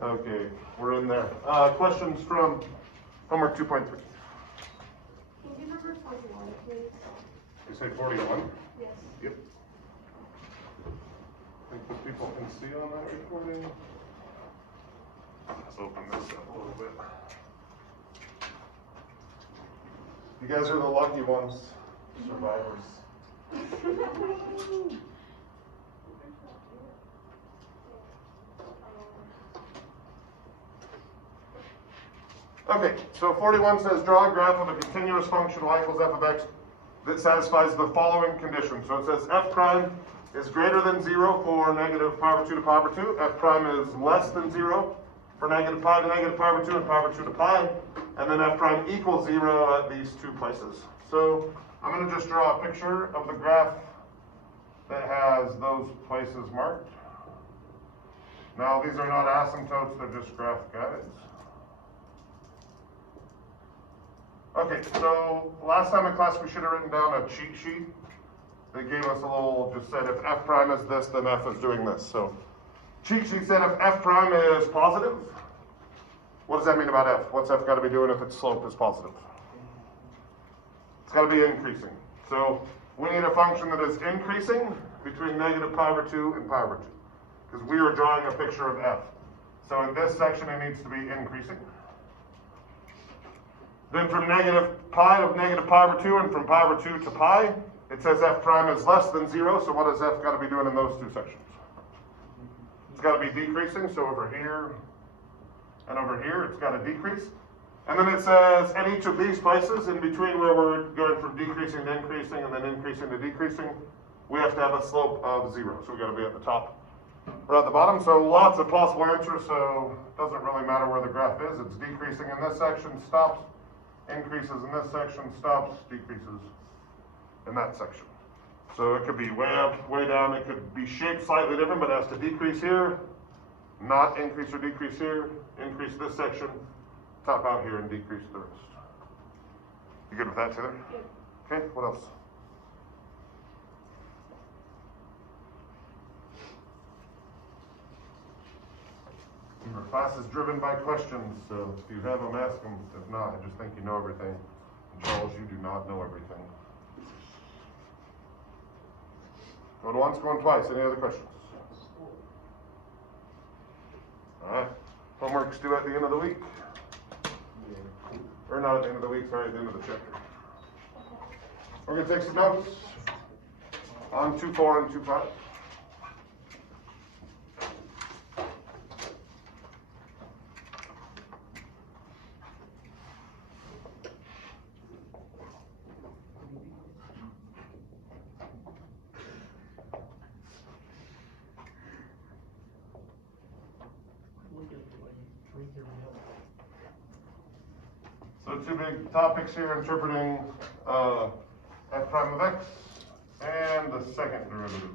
Okay, we're in there. Questions from homework 2.3? Can you number 41, please? You say 41? Yes. Yep. Think the people can see on that recording? Let's open this up a little bit. You guys are the lucky ones, survivors. Okay, so 41 says draw a graph of a continuous function y equals f of x that satisfies the following conditions. So it says f prime is greater than 0 for negative pi over 2 to pi over 2. F prime is less than 0 for negative pi to negative pi over 2 and pi over 2 to pi. And then f prime equals 0 at these two places. So I'm going to just draw a picture of the graph that has those places marked. Now these are not asymptotes, they're just graph guides. Okay, so last time in class we should have written down a cheat sheet that gave us a little, just said if f prime is this, then f is doing this. So cheat sheet said if f prime is positive, what does that mean about f? What's f got to be doing if its slope is positive? It's got to be increasing. So we need a function that is increasing between negative pi over 2 and pi over 2, because we are drawing a picture of f. So in this section it needs to be increasing. Then from negative pi over 2 and from pi over 2 to pi, it says f prime is less than 0, so what does f got to be doing in those two sections? It's got to be decreasing, so over here and over here, it's got to decrease. And then it says at each of these places, in between where we're going from decreasing to increasing and then increasing to decreasing, we have to have a slope of 0. So we got to be at the top or at the bottom. So lots of possible answers, so it doesn't really matter where the graph is. It's decreasing in this section, stops, increases in this section, stops, decreases in that section. So it could be way up, way down. It could be shaped slightly different, but it has to decrease here, not increase or decrease here, increase this section, top out here, and decrease the rest. You good with that, Taylor? Yeah. Okay, what else? Remember, class is driven by questions, so if you have them, ask them. If not, I just think you know everything. And Charles, you do not know everything. Going once, going twice. Any other questions? All right. Homework's due at the end of the week. Or not at the end of the week, sorry, at the end of the chapter. We're going to take some notes on 2.4 and 2.5. So two big topics here, interpreting f prime of x and the second derivative.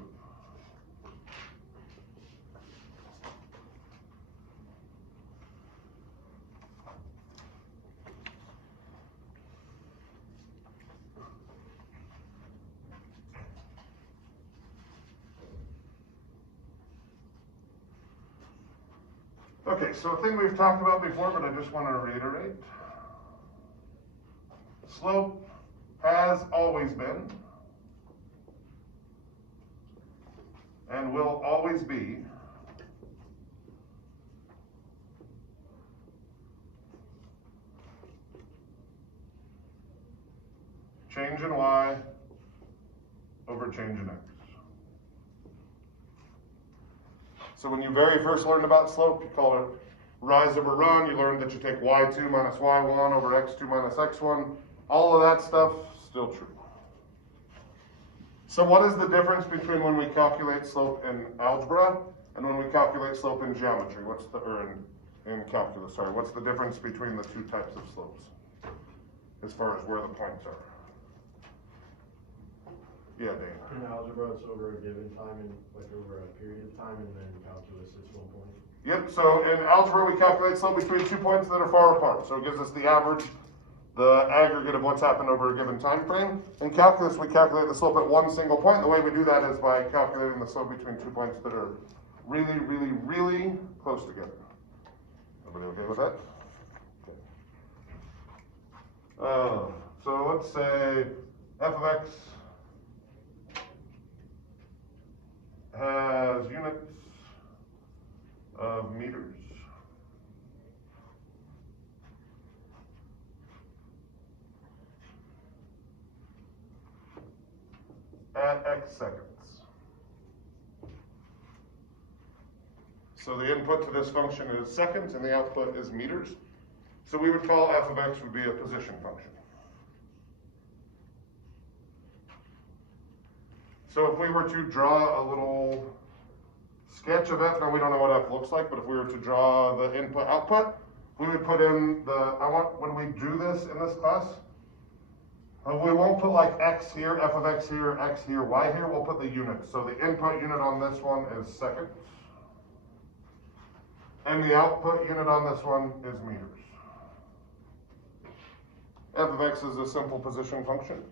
Okay, so a thing we've talked about before, but I just want to reiterate. Slope has always been and will always be change in y over change in x. So when you very first learned about slope, you called it rise over run. You learned that you take y2 minus y1 over x2 minus x1. All of that stuff, still true. So what is the difference between when we calculate slope in algebra and when we calculate slope in geometry? In calculus, sorry. What's the difference between the two types of slopes as far as where the points are? Yeah, Dan. In algebra, it's over a given time and like over a period of time, and then in calculus, it's 1 point. Yep, so in algebra, we calculate slope between 2 points that are far apart. So it gives us the average, the aggregate of what's happened over a given time frame. In calculus, we calculate the slope at one single point. The way we do that is by calculating the slope between 2 points that are really, really, really close together. Everybody okay with that? Okay. So let's say f of x has units of meters. At x seconds. So the input to this function is seconds and the output is meters. So we would call f of x would be a position function. So if we were to draw a little sketch of f, now we don't know what f looks like, but if we were to draw the input output, we would put in when we do this in this class, we won't put like x here, f of x here, y here, we'll put the units. So the input unit on this one is seconds. And the output unit on this one is meters. F of x is a simple position function.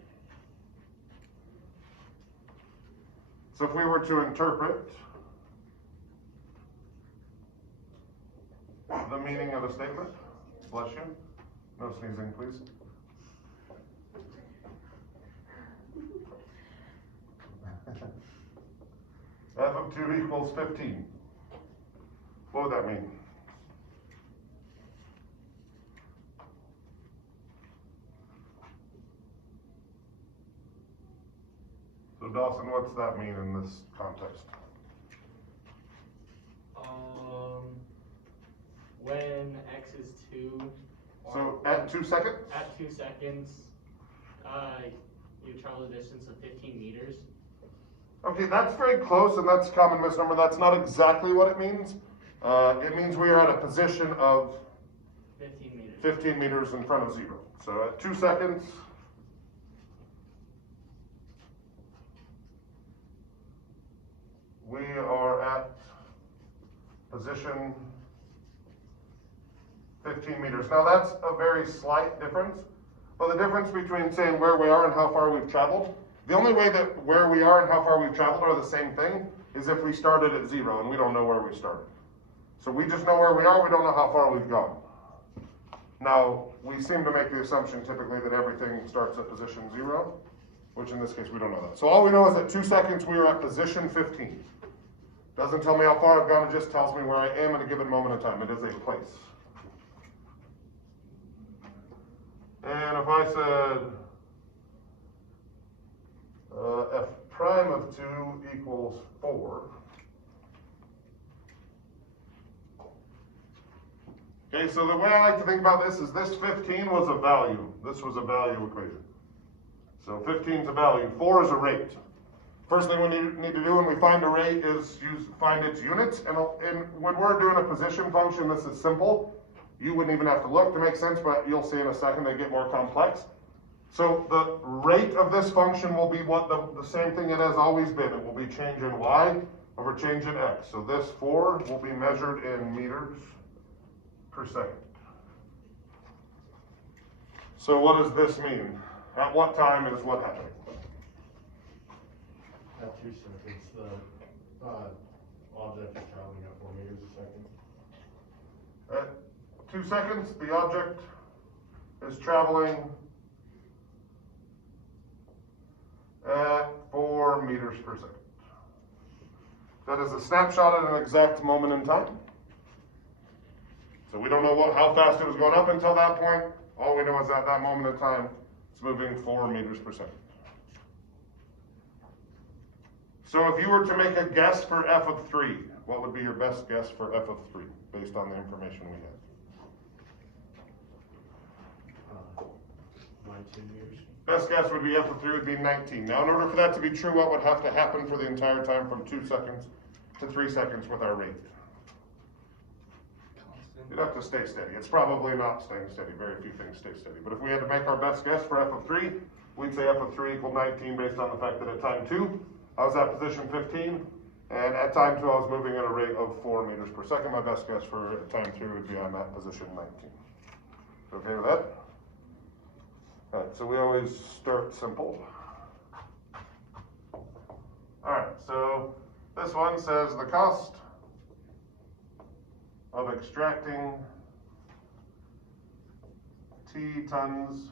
So if we were to interpret the meaning of a statement, bless you, no sneezing please. F of 2 equals 15. What would that mean? So Dawson, what's that mean in this context? When x is 2. So at 2 seconds? At 2 seconds, you travel a distance of 15 meters. Okay, that's very close, and that's a common misnomer. That's not exactly what it means. It means we are at a position of 15 meters. 15 meters in front of 0. So at 2 seconds, we are at position 15 meters. Now that's a very slight difference, but the difference between saying where we are and how far we've traveled, the only way that where we are and how far we've traveled are the same thing is if we started at 0 and we don't know where we started. So we just know where we are, we don't know how far we've gone. Now, we seem to make the assumption typically that everything starts at position 0, which in this case we don't know that. So all we know is at 2 seconds we are at position 15. Doesn't tell me how far I've gone, it just tells me where I am at a given moment in time. It is a place. And if I said f prime of 2 equals 4, okay, so the way I like to think about this is this 15 was a value. This was a value equation. So 15 is a value, 4 is a rate. First thing we need to do when we find a rate is find its units. And when we're doing a position function, this is simple. You wouldn't even have to look to make sense, but you'll see in a second they get more complex. So the rate of this function will be what the same thing it has always been. It will be change in y over change in x. So this 4 will be measured in meters per second. So what does this mean? At what time is what happening? At 2 seconds, the object is traveling at 4 meters a second. At 2 seconds, the object is traveling at 4 meters per second. That is a snapshot at an exact moment in time. So we don't know how fast it was going up until that point. All we know is at that moment in time, it's moving 4 meters per second. So if you were to make a guess for f of 3, what would be your best guess for f of 3 based on the information we have? 19 meters. Best guess would be f of 3 would be 19. Now in order for that to be true, what would have to happen for the entire time from 2 seconds to 3 seconds with our rate? You'd have to stay steady. It's probably not staying steady. Very few things stay steady. But if we had to make our best guess for f of 3, we'd say f of 3 equal 19 based on the fact that at time 2, I was at position 15, and at time 2, I was moving at a rate of 4 meters per second. My best guess for time 3 would be I'm at position 19. Okay with that? All right, so we always start simple. All right, so this one says the cost of extracting T tons